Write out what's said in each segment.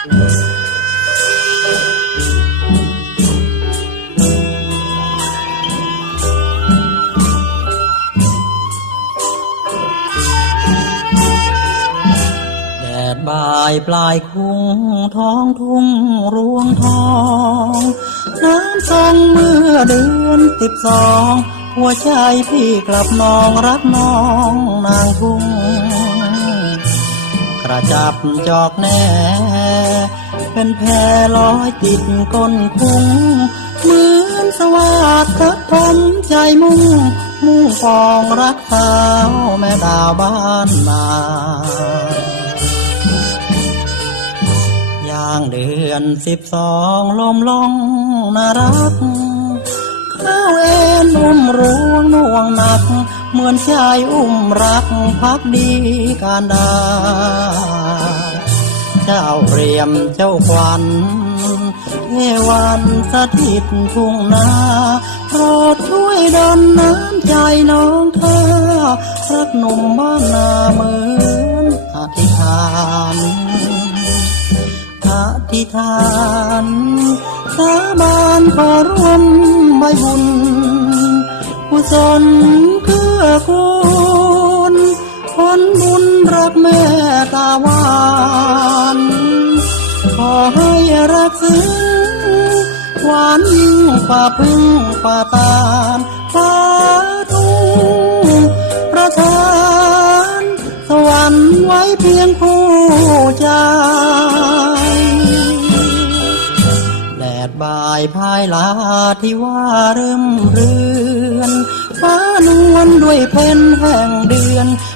แดดบ่ายปลายคุ้งท้องทุ่งรวงทอง น้ำทรงเมื่อเดือนสิบสอง หัวใจพี่กลับนองรักน้องนางทุ่ง กระจับจอกแน่ เป็นแพลอยติดก้นคุ้งเหมือนสวัสดิ์กับผมใจมุ่ง มุ่งฟองรักสาแม่ดาวบ้านนาย่างเดือนสิบสองลมลงน่ารักข้าวเอ็นอุ้มรวงน่วงหนัก เหมือนชายอุ้มรักพักดีการดา เจ้าเรียมเจ้าควันเทวันสถิตทุ่งนาโปรดช่วยดลน้ำใจน้องข้ารักหนุ่มบ้านนาเหมือนอธิษฐานอธิษฐานสาบานขอร่วมใบบุญกุศลเกื้อกูลผลบุญ รักแม่ตาหวานขอให้รักซึ้งหวานยิ่งกว่าพึ่งกว่าตาลฟ้าทุ่งประทานสวรรค์ไว้เพียงคู่ใจแดดบ่ายพายลาที่ว่าเริ่มเรือนฟ้านวลด้วยเพนแห่งดือน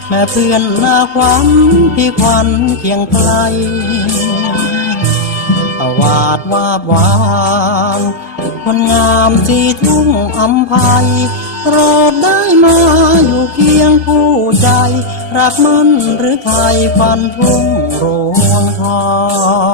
แม่เพื่อนหน้าควันพี่ควันเคียงไกลตวาดวาบวางคนงามสีทุ่งอัมภัยโปรดได้มาอยู่เคียงคู่ใจ รักมันหรือไทยฟันทุ่งโรงทอง